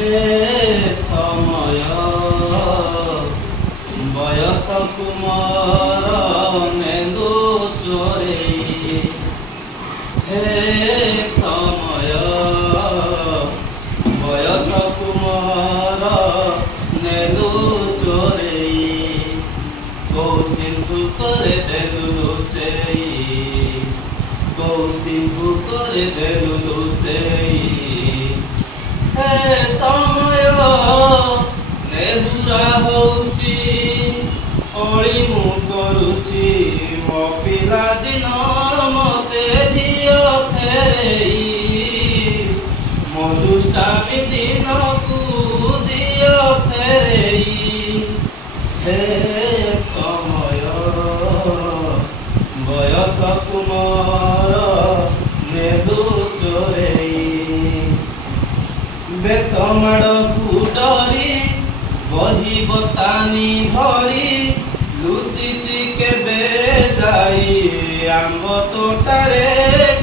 हे समय बयस कुमार नेंदु चोरे हे समय बयस कुमार नेंदु चोरे कौ सिंधु करे देलु लुचेई कौ सिंधु करे देलु लुचेई हे समय नेहुरा होउची अली मु करूची मो पिला दिन मते दियो फेरेई मो दुष्टामी दिन को दियो फेरेई हे समय बयस कुमार नेदु चोरेई बेतमाड़ फुटरी बही बस्तानी धरी लुचिची केबे जाई आंब तोटारे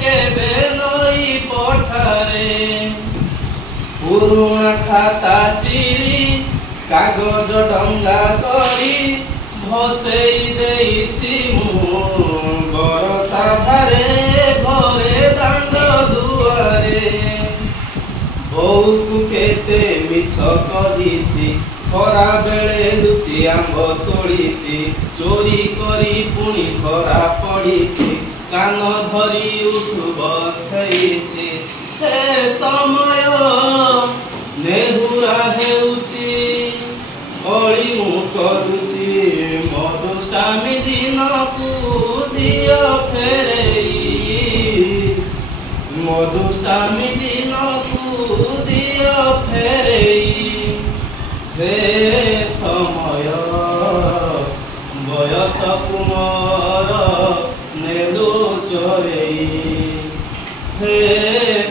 केबे नई पठारे पुरुणा खाता चिरी कागज डंगा करी भसेई देइछि मु बरसा धारे घरे दांड दुआरे बहु केते मिछ करिछि खरा बेले लुचि आंब तोड़िछि चोरी करी पुणी खरा पड़िछि कान धरी उठु बसैछि हे समय नेहुरा हेउछि अली मु करूछि मो दुष्टामी दिन को दियो फेरेई मो दुष्टामी दिन को दियो फेरेई हे समय बयस कुमार नेदु चोरेई हे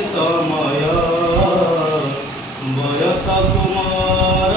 समय बयस कुमार